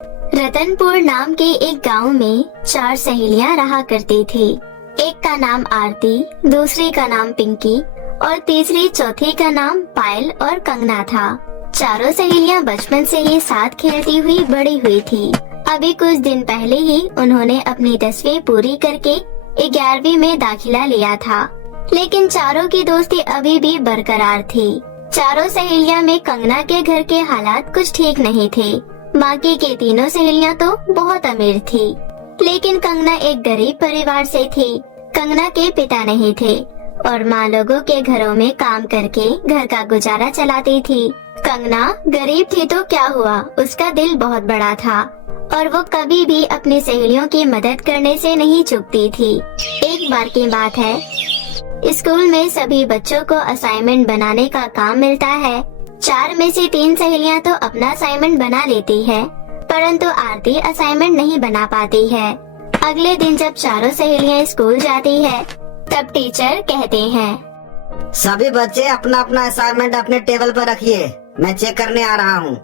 रतनपुर नाम के एक गांव में 4 सहेलियां रहा करती थी। एक का नाम आरती, दूसरी का नाम पिंकी और तीसरी चौथी का नाम पायल और कंगना था। चारों सहेलियां बचपन से ही साथ खेलती हुई बड़ी हुई थी। अभी कुछ दिन पहले ही उन्होंने अपनी 10वीं पूरी करके 11वीं में दाखिला लिया था, लेकिन चारों की दोस्ती अभी भी बरकरार थी। चारों सहेलियां में कंगना के घर के हालात कुछ ठीक नहीं थे। बाकी के तीनों सहेलियां तो बहुत अमीर थी, लेकिन कंगना एक गरीब परिवार से थी। कंगना के पिता नहीं थे और माँ लोगों के घरों में काम करके घर का गुजारा चलाती थी। कंगना गरीब थी तो क्या हुआ, उसका दिल बहुत बड़ा था और वो कभी भी अपनी सहेलियों की मदद करने से नहीं चूकती थी। एक बार की बात है, स्कूल में सभी बच्चों को असाइनमेंट बनाने का काम मिलता है। 4 में से 3 सहेलियां तो अपना असाइनमेंट बना लेती है, परंतु आरती असाइनमेंट नहीं बना पाती है। अगले दिन जब चारों सहेलियां स्कूल जाती है, तब टीचर कहते हैं, सभी बच्चे अपना अपना असाइनमेंट अपने टेबल पर रखिए, मैं चेक करने आ रहा हूँ।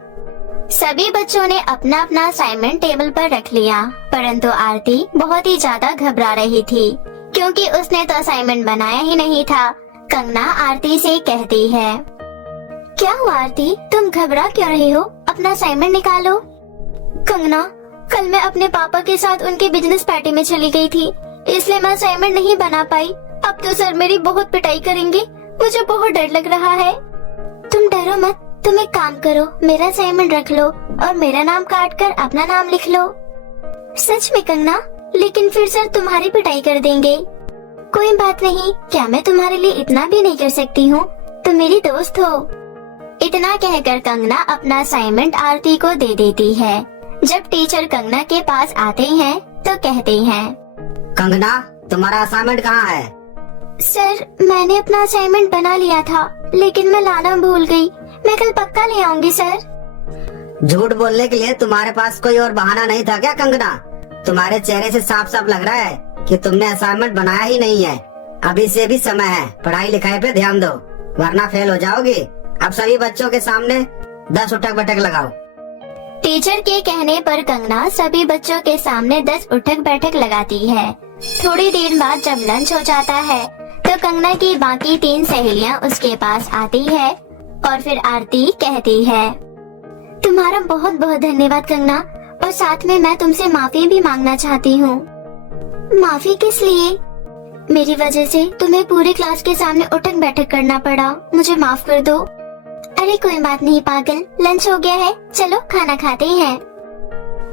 सभी बच्चों ने अपना अपना असाइनमेंट टेबल पर रख लिया, परंतु आरती बहुत ही ज्यादा घबरा रही थी, क्योंकि उसने तो असाइनमेंट बनाया ही नहीं था। कंगना आरती से कहती है, क्या हुआ आरती, तुम घबरा क्यों रही हो? अपना असाइनमेंट निकालो। कंगना, कल मैं अपने पापा के साथ उनके बिजनेस पार्टी में चली गई थी, इसलिए मैं असाइनमेंट नहीं बना पाई। अब तो सर मेरी बहुत पिटाई करेंगे, मुझे बहुत डर लग रहा है। तुम डरो मत, तुम एक काम करो, मेरा असाइनमेंट रख लो और मेरा नाम काट कर अपना नाम लिख लो। सच में कंगना, लेकिन फिर सर तुम्हारी पिटाई कर देंगे। कोई बात नहीं, क्या मैं तुम्हारे लिए इतना भी नहीं कर सकती हूँ? तुम मेरी दोस्त हो। इतना कहकर कंगना अपना असाइनमेंट आरती को दे देती है। जब टीचर कंगना के पास आते हैं तो कहते हैं, कंगना, तुम्हारा असाइनमेंट कहाँ है? सर मैंने अपना असाइनमेंट बना लिया था, लेकिन मैं लाना भूल गई। मैं कल पक्का ले आऊंगी सर। झूठ बोलने के लिए तुम्हारे पास कोई और बहाना नहीं था क्या कंगना? तुम्हारे चेहरे से साफ साफ लग रहा है कि तुमने असाइनमेंट बनाया ही नहीं है। अभी से भी समय है, पढ़ाई लिखाई पे ध्यान दो, वरना फेल हो जाओगी। अब सभी बच्चों के सामने 10 उठक बैठक लगाओ। टीचर के कहने पर कंगना सभी बच्चों के सामने 10 उठक बैठक लगाती है। थोड़ी देर बाद जब लंच हो जाता है, तो कंगना की बाकी 3 सहेलियां उसके पास आती है और फिर आरती कहती है, तुम्हारा बहुत बहुत धन्यवाद कंगना, और साथ में मैं तुमसे माफी भी मांगना चाहती हूँ। माफी किस लिए? मेरी वजह से तुम्हें पूरी क्लास के सामने उठक बैठक करना पड़ा, मुझे माफ कर दो। अरे कोई बात नहीं पागल, लंच हो गया है, चलो खाना खाते हैं।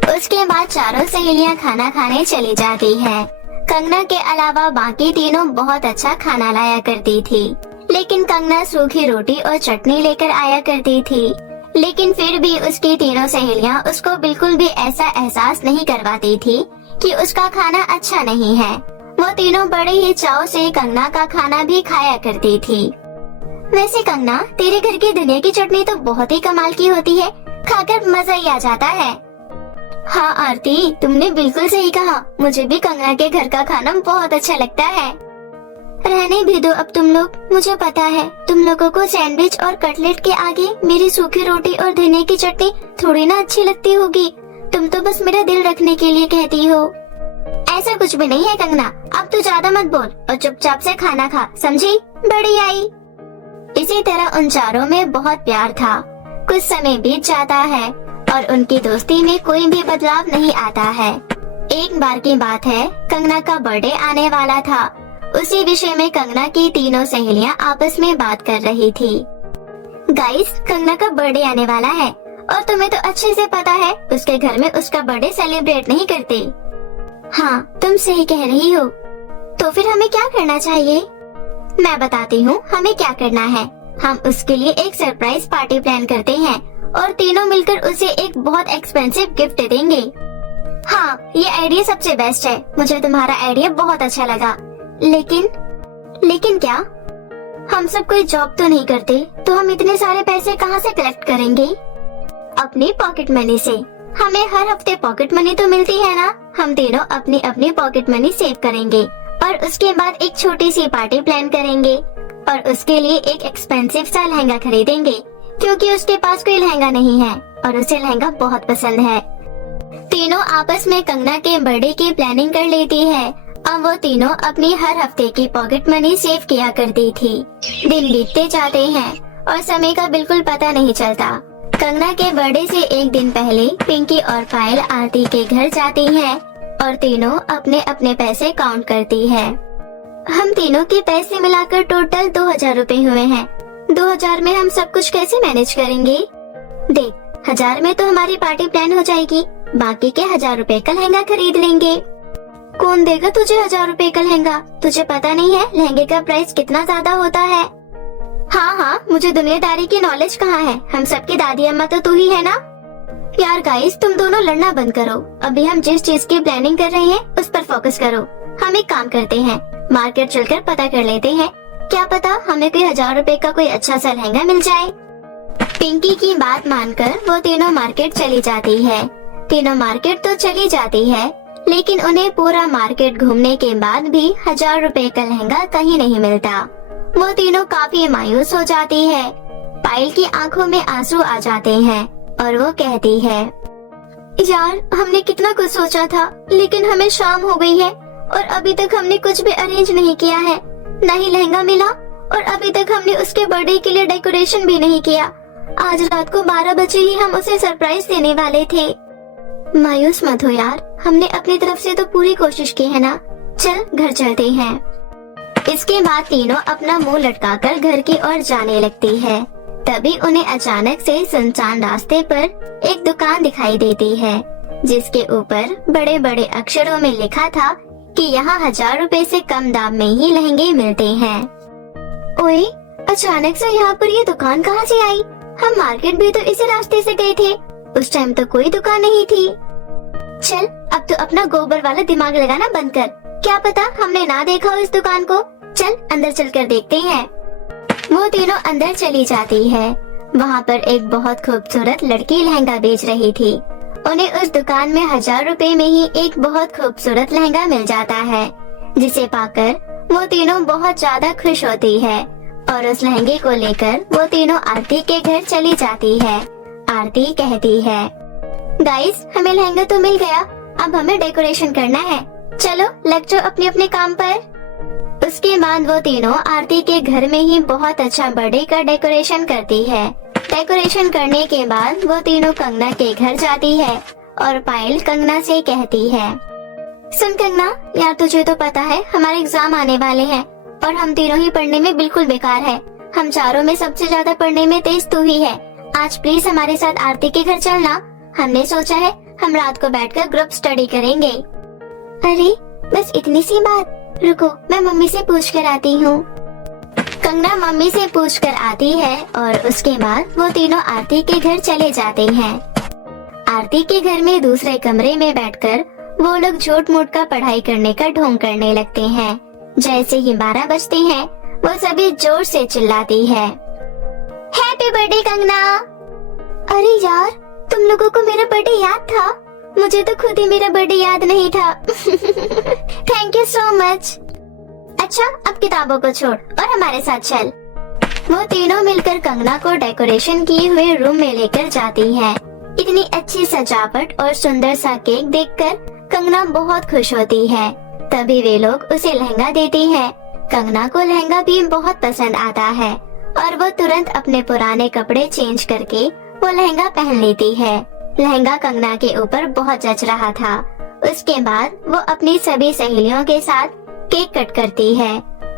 उसके बाद चारों सहेलियां खाना खाने चली जाती हैं। कंगना के अलावा बाकी तीनों बहुत अच्छा खाना लाया करती थी, लेकिन कंगना सूखी रोटी और चटनी लेकर आया करती थी। लेकिन फिर भी उसकी तीनों सहेलियां उसको बिल्कुल भी ऐसा एहसास नहीं करवाती थी कि उसका खाना अच्छा नहीं है। वो तीनों बड़े ही चाव से कंगना का खाना भी खाया करती थी। वैसे कंगना, तेरे घर की धनिया की चटनी तो बहुत ही कमाल की होती है, खाकर मजा ही आ जाता है। हाँ आरती, तुमने बिल्कुल सही कहा, मुझे भी कंगना के घर का खाना बहुत अच्छा लगता है। रहने भी दो अब तुम लोग, मुझे पता है तुम लोगों को सैंडविच और कटलेट के आगे मेरी सूखी रोटी और धनिया की चटनी थोड़ी ना अच्छी लगती होगी। तुम तो बस मेरा दिल रखने के लिए कहती हो। ऐसा कुछ भी नहीं है कंगना, अब तू ज्यादा मत बोल और चुपचाप से खाना खा, समझी? बड़ी आई। इसी तरह उन चारों में बहुत प्यार था। कुछ समय बीत जाता है और उनकी दोस्ती में कोई भी बदलाव नहीं आता है। एक बार की बात है, कंगना का बर्थडे आने वाला था। उसी विषय में कंगना की तीनों सहेलियां आपस में बात कर रही थी। गाइस, कंगना का बर्थडे आने वाला है और तुम्हें तो अच्छे से पता है उसके घर में उसका बर्थडे सेलिब्रेट नहीं करते। हाँ, तुम सही कह रही हो। तो फिर हमें क्या करना चाहिए? मैं बताती हूँ हमें क्या करना है। हम उसके लिए एक सरप्राइज पार्टी प्लान करते हैं और तीनों मिलकर उसे एक बहुत एक्सपेंसिव गिफ्ट देंगे। हाँ, ये आइडिया सबसे बेस्ट है। मुझे तुम्हारा आइडिया बहुत अच्छा लगा। लेकिन क्या? हम सब कोई जॉब तो नहीं करते, तो हम इतने सारे पैसे कहाँ से कलेक्ट करेंगे? अपनी पॉकेट मनी से। हमें हर हफ्ते पॉकेट मनी तो मिलती है ना। हम तीनों अपनी अपनी पॉकेट मनी सेव करेंगे और उसके बाद एक छोटी सी पार्टी प्लान करेंगे और उसके लिए एक एक्सपेंसिव सा लहंगा खरीदेंगे, क्योंकि उसके पास कोई लहंगा नहीं है और उसे लहंगा बहुत पसंद है। तीनों आपस में कंगना के बर्थडे की प्लानिंग कर लेती है। अब वो तीनों अपनी हर हफ्ते की पॉकेट मनी सेव किया करती थी। दिन बीतते जाते हैं और समय का बिल्कुल पता नहीं चलता। कंगना के बर्थडे से एक दिन पहले पिंकी और पायल आरती के घर जाती हैं और तीनों अपने अपने पैसे काउंट करती है। हम तीनों के पैसे मिलाकर टोटल 2000 रुपए हुए हैं। 2000 में हम सब कुछ कैसे मैनेज करेंगे? देख, 1000 में तो हमारी पार्टी प्लान हो जाएगी, बाकी के 1000 रुपए का लहंगा खरीद लेंगे। कौन देगा तुझे 1000 रुपए का लहंगा? तुझे पता नहीं है लहंगे का प्राइस कितना ज्यादा होता है? हाँ, मुझे दुनियादारी की नॉलेज कहाँ है? हम सबकी दादी अम्मा तो तू ही है ना। यार गाइस, तुम दोनों लड़ना बंद करो। अभी हम जिस चीज की प्लानिंग कर रहे हैं उस पर फोकस करो। हम एक काम करते हैं, मार्केट चलकर पता कर लेते हैं, क्या पता हमें कोई 1000 रुपए का कोई अच्छा सा लहंगा मिल जाए। पिंकी की बात मानकर वो तीनों मार्केट चली जाती है। तीनों मार्केट तो चली जाती है, लेकिन उन्हें पूरा मार्केट घूमने के बाद भी 1000 रुपए का लहंगा कहीं नहीं मिलता। वो तीनों काफी मायूस हो जाती है। पायल की आंखों में आंसू आ जाते हैं और वो कहती है, यार हमने कितना कुछ सोचा था, लेकिन हमें शाम हो गई है और अभी तक हमने कुछ भी अरेंज नहीं किया है। न ही लहंगा मिला और अभी तक हमने उसके बर्थडे के लिए डेकोरेशन भी नहीं किया। आज रात को 12 बजे ही हम उसे सरप्राइज देने वाले थे। मायूस मत हो यार, हमने अपनी तरफ से तो पूरी कोशिश की है ना। चल घर चलते हैं। इसके बाद तीनों अपना मुंह लटकाकर घर की ओर जाने लगती है। तभी उन्हें अचानक से सुनसान रास्ते पर एक दुकान दिखाई देती है, जिसके ऊपर बड़े बड़े अक्षरों में लिखा था कि यहाँ 1000 रुपए से कम दाम में ही लहंगे मिलते हैं। ओए, अचानक से यहाँ पर ये दुकान कहाँ से आई? हम मार्केट भी तो इसी रास्ते से गए थे, उस टाइम तो कोई दुकान नहीं थी। चल, अब तो अपना गोबर वाला दिमाग लगाना बंद कर। क्या पता हमने ना देखा हो इस दुकान को। चल अंदर चलकर देखते हैं। वो तीनों अंदर चली जाती है। वहाँ पर एक बहुत खूबसूरत लड़की लहंगा बेच रही थी। उन्हें उस दुकान में 1000 रुपए में ही एक बहुत खूबसूरत लहंगा मिल जाता है, जिसे पाकर वो तीनों बहुत ज्यादा खुश होती है और उस लहंगे को लेकर वो तीनों आरती के घर चली जाती है। आरती कहती है, गाइस हमें लहंगा तो मिल गया, अब हमें डेकोरेशन करना है। चलो लग जाओ अपने अपने काम पर। उसके बाद वो तीनों आरती के घर में ही बहुत अच्छा बर्थडे का डेकोरेशन करती है। डेकोरेशन करने के बाद वो तीनों कंगना के घर जाती है और पायल कंगना से कहती है, सुन कंगना, यार तुझे तो पता है हमारे एग्जाम आने वाले हैं और हम तीनों ही पढ़ने में बिल्कुल बेकार है। हम चारों में सबसे ज्यादा पढ़ने में तेज तू ही है। आज प्लीज हमारे साथ आरती के घर चलना। हमने सोचा है हम रात को बैठकर ग्रुप स्टडी करेंगे। अरे बस इतनी सी बात, रुको मैं मम्मी से पूछ कर आती हूँ। कंगना मम्मी से पूछ कर आती है और उसके बाद वो तीनों आरती के घर चले जाते हैं। आरती के घर में दूसरे कमरे में बैठकर वो लोग झूठ मूठ का पढ़ाई करने का ढोंग करने लगते हैं। जैसे ही 12 बजते हैं वो सभी जोर से चिल्लाती है, हैप्पी बर्थडे कंगना। अरे यार, तुम लोगों को मेरा बर्थडे याद था? मुझे तो खुद ही मेरा बर्थडे याद नहीं था। Thank you so much. अच्छा अब किताबों को छोड़ और हमारे साथ चल। वो तीनों मिलकर कंगना को डेकोरेशन किए हुए रूम में लेकर जाती हैं। इतनी अच्छी सजावट और सुंदर सा केक देखकर कंगना बहुत खुश होती है। तभी वे लोग उसे लहंगा देती हैं। कंगना को लहंगा भी बहुत पसंद आता है और वो तुरंत अपने पुराने कपड़े चेंज करके वो लहंगा पहन लेती है। लहंगा कंगना के ऊपर बहुत जच रहा था। उसके बाद वो अपनी सभी सहेलियों के साथ केक कट करती है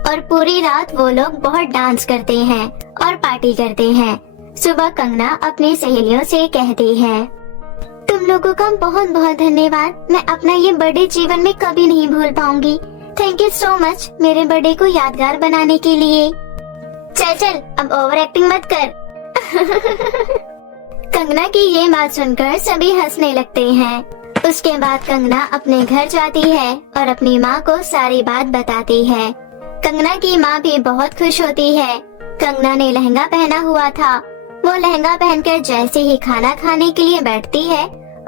और पूरी रात वो लोग बहुत डांस करते हैं और पार्टी करते हैं। सुबह कंगना अपनी सहेलियों से कहती है, तुम लोगों का बहुत बहुत धन्यवाद। मैं अपना ये बर्थडे जीवन में कभी नहीं भूल पाऊंगी। थैंक यू सो मच मेरे बर्थडे को यादगार बनाने के लिए। चल चल अब ओवर एक्टिंग मत कर। कंगना की ये बात सुनकर सभी हंसने लगते हैं। उसके बाद कंगना अपने घर जाती है और अपनी माँ को सारी बात बताती है। कंगना की माँ भी बहुत खुश होती है। कंगना ने लहंगा पहना हुआ था। वो लहंगा पहनकर जैसे ही खाना खाने के लिए बैठती है,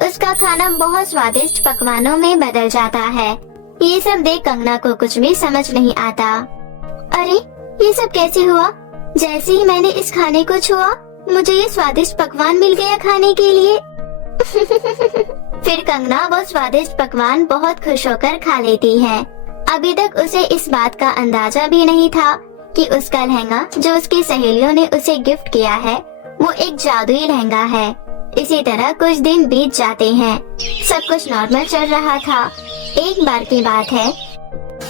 उसका खाना बहुत स्वादिष्ट पकवानों में बदल जाता है। ये सब देख कंगना को कुछ भी समझ नहीं आता। अरे ये सब कैसे हुआ? जैसे ही मैंने इस खाने को छुआ, मुझे ये स्वादिष्ट पकवान मिल गया खाने के लिए। फिर कंगना वो स्वादिष्ट पकवान बहुत खुश होकर खा लेती है। अभी तक उसे इस बात का अंदाजा भी नहीं था कि उसका लहंगा जो उसकी सहेलियों ने उसे गिफ्ट किया है वो एक जादुई लहंगा है। इसी तरह कुछ दिन बीत जाते हैं। सब कुछ नॉर्मल चल रहा था। एक बार की बात है,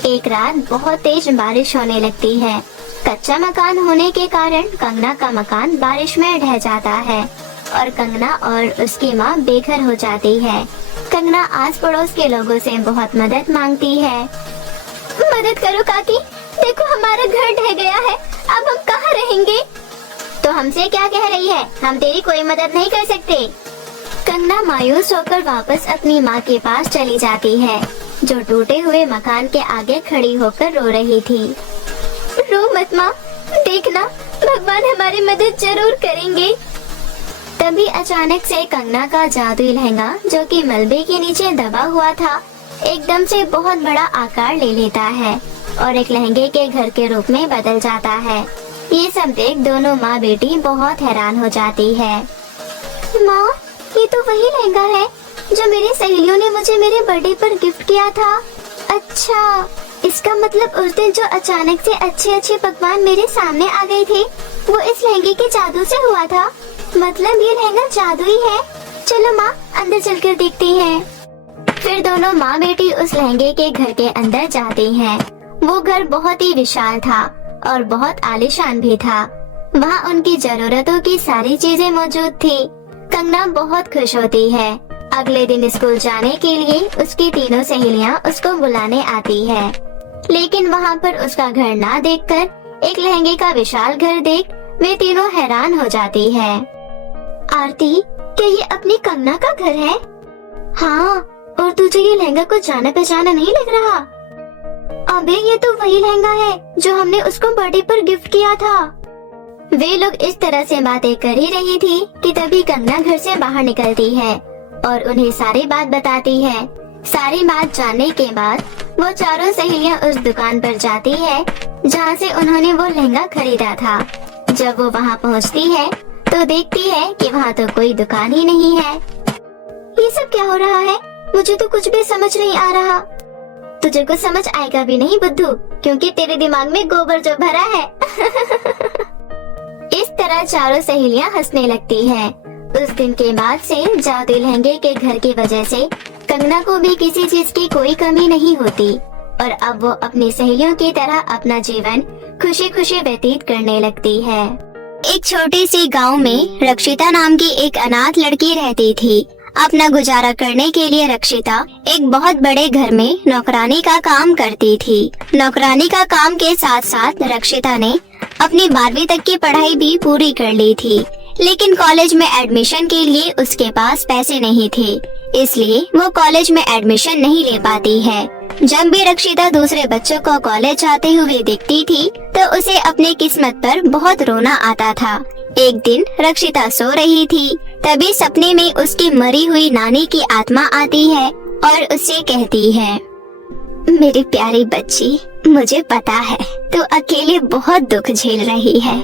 एक रात बहुत तेज बारिश होने लगती है। कच्चा मकान होने के कारण कंगना का मकान बारिश में ढह जाता है और कंगना और उसकी माँ बेघर हो जाती है। कंगना आस पड़ोस के लोगों से बहुत मदद मांगती है। मदद करो काकी, देखो हमारा घर ढह गया है, अब हम कहाँ रहेंगे? तो हमसे क्या कह रही है, हम तेरी कोई मदद नहीं कर सकते। कंगना मायूस होकर वापस अपनी माँ के पास चली जाती है, जो टूटे हुए मकान के आगे खड़ी होकर रो रही थी। रो मत माँ, देखना भगवान हमारी मदद जरूर करेंगे। तभी अचानक से कंगना का जादुई लहंगा, जो कि मलबे के नीचे दबा हुआ था, एकदम से बहुत बड़ा आकार ले लेता है और एक लहंगे के घर के रूप में बदल जाता है। ये सब देख दोनों माँ बेटी बहुत हैरान हो जाती है। माँ, ये तो वही लहंगा है जो मेरी सहेलियों ने मुझे मेरे बर्थडे पर गिफ्ट किया था। अच्छा, इसका मतलब उस दिन जो अचानक से अच्छे अच्छे पकवान मेरे सामने आ गए थे वो इस लहंगे के जादू से हुआ था। मतलब ये लहंगा जादुई है। चलो माँ, अंदर चलकर देखते हैं। फिर दोनों माँ बेटी उस लहंगे के घर के अंदर जाती हैं। वो घर बहुत ही विशाल था और बहुत आलीशान भी था। वहाँ उनकी जरूरतों की सारी चीजें मौजूद थी। कंगना बहुत खुश होती है। अगले दिन स्कूल जाने के लिए उसकी तीनों सहेलियाँ उसको बुलाने आती है, लेकिन वहाँ पर उसका घर ना देखकर एक लहंगे का विशाल घर देख वे तीनों हैरान हो जाती है। आरती, क्या ये अपनी कंगना का घर है? हाँ, और तुझे ये लहंगा कुछ जाना पहचाना नहीं लग रहा? अबे ये तो वही लहंगा है जो हमने उसको बर्थडे पर गिफ्ट किया था। वे लोग इस तरह से बातें कर ही रही थी कि तभी कंगना घर से बाहर निकलती है और उन्हें सारी बात बताती है। सारी बात जानने के बाद वो चारों सहेलियां उस दुकान पर जाती है जहाँ से उन्होंने वो लहंगा खरीदा था। जब वो वहाँ पहुँचती है तो देखती है कि वहाँ तो कोई दुकान ही नहीं है। ये सब क्या हो रहा है? मुझे तो कुछ भी समझ नहीं आ रहा। तुझे कुछ समझ आएगा भी नहीं बुद्धू, क्योंकि तेरे दिमाग में गोबर जो भरा है। इस तरह चारों सहेलियां हंसने लगती हैं। उस दिन के बाद से जादुई लहंगे के घर की वजह से कंगना को भी किसी चीज की कोई कमी नहीं होती और अब वो अपनी सहेलियों की तरह अपना जीवन खुशी खुशी व्यतीत करने लगती है। एक छोटी सी गांव में रक्षिता नाम की एक अनाथ लड़की रहती थी। अपना गुजारा करने के लिए रक्षिता एक बहुत बड़े घर में नौकरानी का काम करती थी। नौकरानी का काम के साथ साथ रक्षिता ने अपनी 12वीं तक की पढ़ाई भी पूरी कर ली थी, लेकिन कॉलेज में एडमिशन के लिए उसके पास पैसे नहीं थे, इसलिए वो कॉलेज में एडमिशन नहीं ले पाती है। जब भी रक्षिता दूसरे बच्चों को कॉलेज जाते हुए देखती थी तो उसे अपनी किस्मत पर बहुत रोना आता था। एक दिन रक्षिता सो रही थी, तभी सपने में उसकी मरी हुई नानी की आत्मा आती है और उससे कहती है, मेरी प्यारी बच्ची, मुझे पता है तू अकेले बहुत दुख झेल रही है,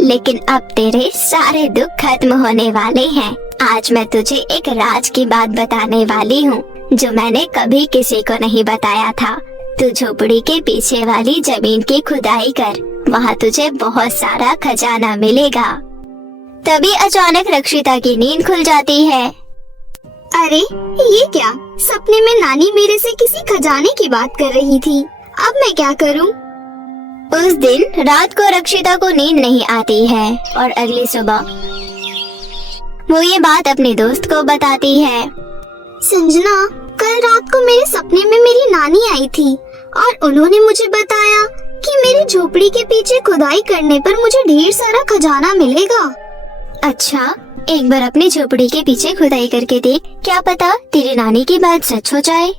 लेकिन अब तेरे सारे दुख खत्म होने वाले हैं। आज मैं तुझे एक राज की बात बताने वाली हूँ जो मैंने कभी किसी को नहीं बताया था। तू झोपड़ी के पीछे वाली जमीन की खुदाई कर, वहाँ तुझे बहुत सारा खजाना मिलेगा। तभी अचानक रक्षिता की नींद खुल जाती है। अरे ये क्या? सपने में नानी मेरे से किसी खजाने की बात कर रही थी। अब मैं क्या करूं? उस दिन रात को रक्षिता को नींद नहीं आती है और अगली सुबह वो ये बात अपने दोस्त को बताती है। संजना, कल रात को मेरे सपने में मेरी नानी आई थी और उन्होंने मुझे बताया कि मेरी झोपड़ी के पीछे खुदाई करने पर मुझे ढेर सारा खजाना मिलेगा। अच्छा, एक बार अपनी झोपड़ी के पीछे खुदाई करके देख, क्या पता तेरी नानी की बात सच हो जाए।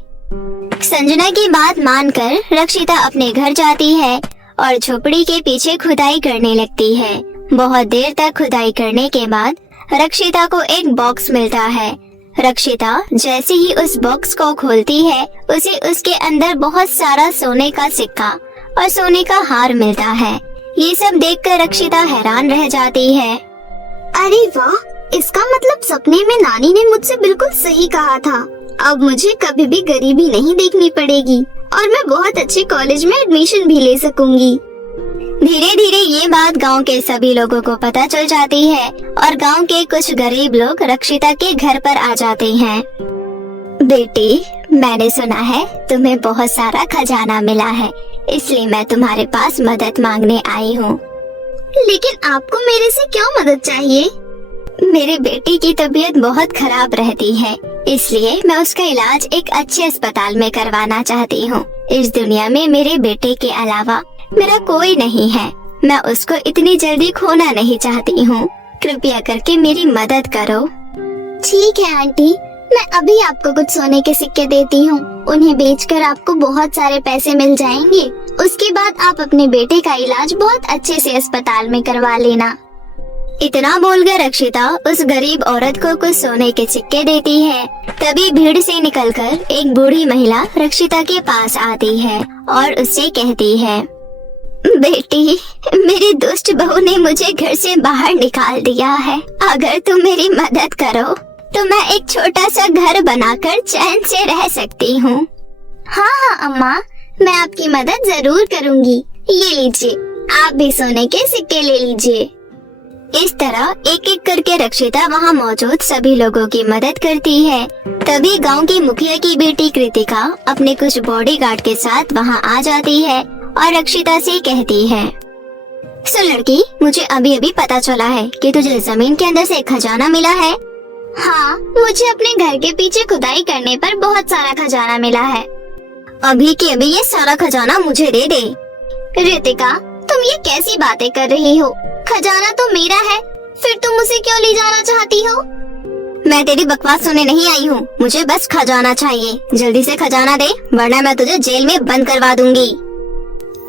संजना की बात मानकर रक्षिता अपने घर जाती है और झोपड़ी के पीछे खुदाई करने लगती है। बहुत देर तक खुदाई करने के बाद रक्षिता को एक बॉक्स मिलता है। रक्षिता जैसे ही उस बॉक्स को खोलती है उसे उसके अंदर बहुत सारा सोने का सिक्का और सोने का हार मिलता है। ये सब देखकर रक्षिता हैरान रह जाती है। अरे वाह, इसका मतलब सपने में नानी ने मुझसे बिल्कुल सही कहा था। अब मुझे कभी भी गरीबी नहीं देखनी पड़ेगी और मैं बहुत अच्छे कॉलेज में एडमिशन भी ले सकूंगी। धीरे धीरे ये बात गांव के सभी लोगों को पता चल जाती है और गांव के कुछ गरीब लोग रक्षिता के घर पर आ जाते हैं। बेटी, मैंने सुना है तुम्हें बहुत सारा खजाना मिला है, इसलिए मैं तुम्हारे पास मदद मांगने आई हूँ। लेकिन आपको मेरे से क्यों मदद चाहिए? मेरे बेटी की तबीयत बहुत खराब रहती है, इसलिए मैं उसका इलाज एक अच्छे अस्पताल में करवाना चाहती हूँ। इस दुनिया में मेरे बेटे के अलावा मेरा कोई नहीं है। मैं उसको इतनी जल्दी खोना नहीं चाहती हूँ। कृपया करके मेरी मदद करो। ठीक है आंटी, मैं अभी आपको कुछ सोने के सिक्के देती हूँ। उन्हें बेचकर आपको बहुत सारे पैसे मिल जाएंगे। उसके बाद आप अपने बेटे का इलाज बहुत अच्छे से अस्पताल में करवा लेना। इतना बोलकर रक्षिता उस गरीब औरत को कुछ सोने के सिक्के देती है। तभी भीड़ से निकलकर एक बूढ़ी महिला रक्षिता के पास आती है और उससे कहती है, बेटी, मेरी दुष्ट बहू ने मुझे घर से बाहर निकाल दिया है। अगर तुम मेरी मदद करो तो मैं एक छोटा सा घर बनाकर चैन से रह सकती हूँ। हाँ अम्मा, मैं आपकी मदद जरूर करूँगी। ये लीजिए, आप भी सोने के सिक्के ले लीजिए। इस तरह एक एक करके रक्षिता वहाँ मौजूद सभी लोगों की मदद करती है। तभी गांव की मुखिया की बेटी कृतिका अपने कुछ बॉडीगार्ड के साथ वहाँ आ जाती है और रक्षिता से कहती है, सुन लड़की, मुझे अभी अभी पता चला है कि तुझे जमीन के अंदर से खजाना मिला है। हाँ, मुझे अपने घर के पीछे खुदाई करने पर बहुत सारा खजाना मिला है। अभी के अभी ये सारा खजाना मुझे दे दे। रितिका, तुम ये कैसी बातें कर रही हो? खजाना तो मेरा है, फिर तुम उसे क्यों ले जाना चाहती हो? मैं तेरी बकवास सुनने नहीं आई हूँ। मुझे बस खजाना चाहिए। जल्दी से खजाना दे, वरना मैं तुझे जेल में बंद करवा दूंगी।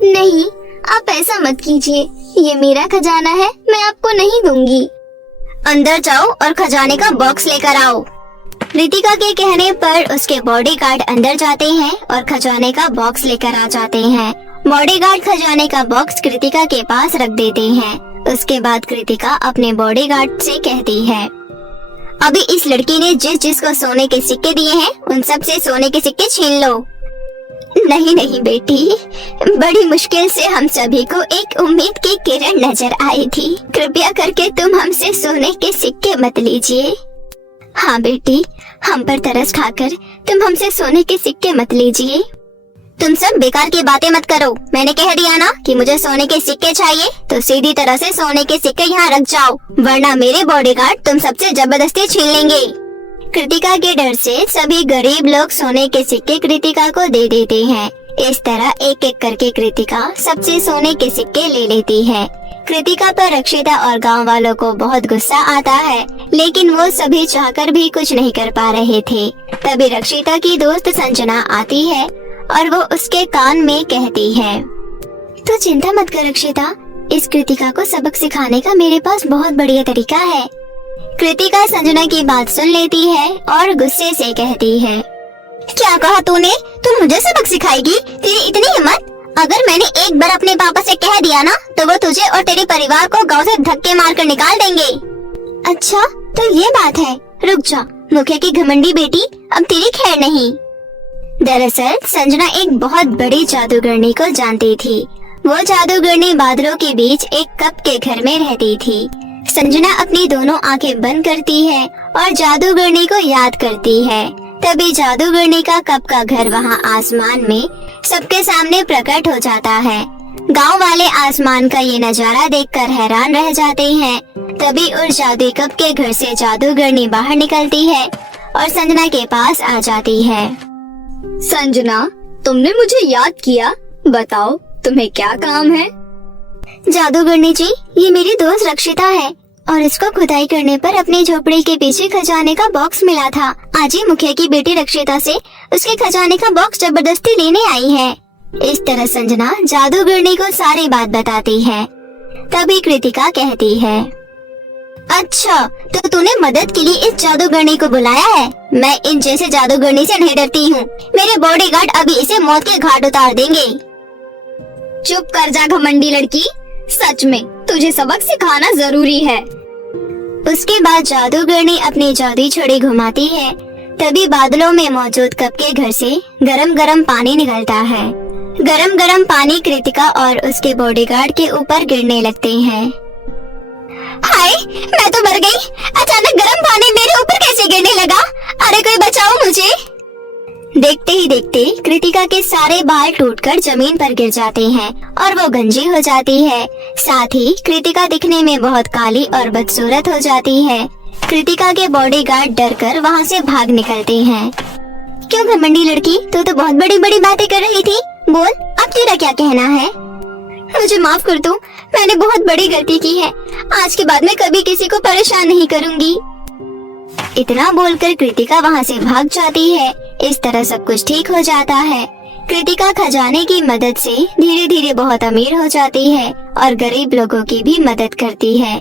नहीं, आप ऐसा मत कीजिए। ये मेरा खजाना है, मैं आपको नहीं दूंगी। अंदर जाओ और खजाने का बॉक्स लेकर आओ। रितिका के कहने पर उसके बॉडीगार्ड अंदर जाते हैं और खजाने का बॉक्स लेकर आ जाते हैं। बॉडीगार्ड खजाने का बॉक्स कृतिका के पास रख देते हैं। उसके बाद कृतिका अपने बॉडीगार्ड से कहती है, अभी इस लड़की ने जिस जिसको सोने के सिक्के दिए हैं उन सब से सोने के सिक्के छीन लो। नहीं नहीं बेटी, बड़ी मुश्किल से हम सभी को एक उम्मीद की किरण नजर आई थी। कृपया करके तुम हमसे सोने के सिक्के मत लीजिए। हाँ बेटी, हम पर तरस खाकर तुम हमसे सोने के सिक्के मत लीजिए। तुम सब बेकार की बातें मत करो। मैंने कह दिया ना कि मुझे सोने के सिक्के चाहिए, तो सीधी तरह से सोने के सिक्के यहाँ रख जाओ, वरना मेरे बॉडीगार्ड तुम सबसे जबरदस्ती छीन लेंगे। कृतिका के डर से सभी गरीब लोग सोने के सिक्के कृतिका को दे देते हैं। इस तरह एक एक करके कृतिका सबसे सोने के सिक्के ले लेती है। कृतिका पर रक्षिता और गांव वालों को बहुत गुस्सा आता है, लेकिन वो सभी चाहकर भी कुछ नहीं कर पा रहे थे। तभी रक्षिता की दोस्त संजना आती है और वो उसके कान में कहती है, तो चिंता मत कर रक्षिता, इस कृतिका को सबक सिखाने का मेरे पास बहुत बढ़िया तरीका है। कृतिका संजना की बात सुन लेती है और गुस्से से कहती है, क्या कहा तूने? तू मुझे सबक सिखाएगी? तेरी इतनी हिम्मत? अगर मैंने एक बार अपने पापा से कह दिया ना, तो वो तुझे और तेरे परिवार को गांव से धक्के मारकर निकाल देंगे। अच्छा, तो ये बात है। रुक जा, मुखिया की घमंडी बेटी, अब तेरी खैर नहीं। दरअसल संजना एक बहुत बड़ी जादूगरनी को जानती थी। वो जादूगरनी बादलों के बीच एक कप के घर में रहती थी। संजना अपनी दोनों आंखें बंद करती है और जादूगरनी को याद करती है। तभी जादूगरनी का कप का घर वहाँ आसमान में सबके सामने प्रकट हो जाता है। गांव वाले आसमान का ये नजारा देखकर हैरान रह जाते हैं। तभी उस जादुई कप के घर से जादूगरनी बाहर निकलती है और संजना के पास आ जाती है। संजना, तुमने मुझे याद किया, बताओ तुम्हें क्या काम है? जादूगरनी जी, ये मेरी दोस्त रक्षिता है और इसको खुदाई करने पर अपनी झोपड़ी के पीछे खजाने का बॉक्स मिला था। आज ही मुखिया की बेटी रक्षिता से उसके खजाने का बॉक्स जबरदस्ती लेने आई है। इस तरह संजना जादूगरनी को सारी बात बताती है। तभी कृतिका कहती है, अच्छा, तो तूने मदद के लिए इस जादूगरनी को बुलाया है? मैं इन जैसे जादूगरनी से नहीं डरती हूँ। मेरे बॉडीगार्ड अभी इसे मौत के घाट उतार देंगे। चुप कर जा घमंडी लड़की, सच में तुझे सबक सिखाना जरूरी है। उसके बाद जादूगरनी अपनी जादुई छड़ी घुमाती है। तभी बादलों में मौजूद कप के घर से गरम गरम पानी निकलता है। गरम गरम पानी कृतिका और उसके बॉडीगार्ड के ऊपर गिरने लगते हैं। हाय, मैं तो मर गई। अचानक गरम पानी मेरे ऊपर कैसे गिरने लगा? अरे कोई बचाओ मुझे। देखते ही देखते कृतिका के सारे बाल टूटकर जमीन पर गिर जाते हैं और वो गंजी हो जाती है। साथ ही कृतिका दिखने में बहुत काली और बदसूरत हो जाती है। कृतिका के बॉडीगार्ड डरकर वहाँ से भाग निकलते हैं। क्यों घमंडी लड़की, तू तो बहुत बड़ी बड़ी बातें कर रही थी। बोल, अब तेरा क्या कहना है? मुझे माफ कर दो, मैंने बहुत बड़ी गलती की है। आज के बाद मैं कभी किसी को परेशान नहीं करूँगी। इतना बोलकर कृतिका वहाँ से भाग जाती है। इस तरह सब कुछ ठीक हो जाता है। कृतिका खजाने की मदद से धीरे धीरे बहुत अमीर हो जाती है और गरीब लोगों की भी मदद करती है।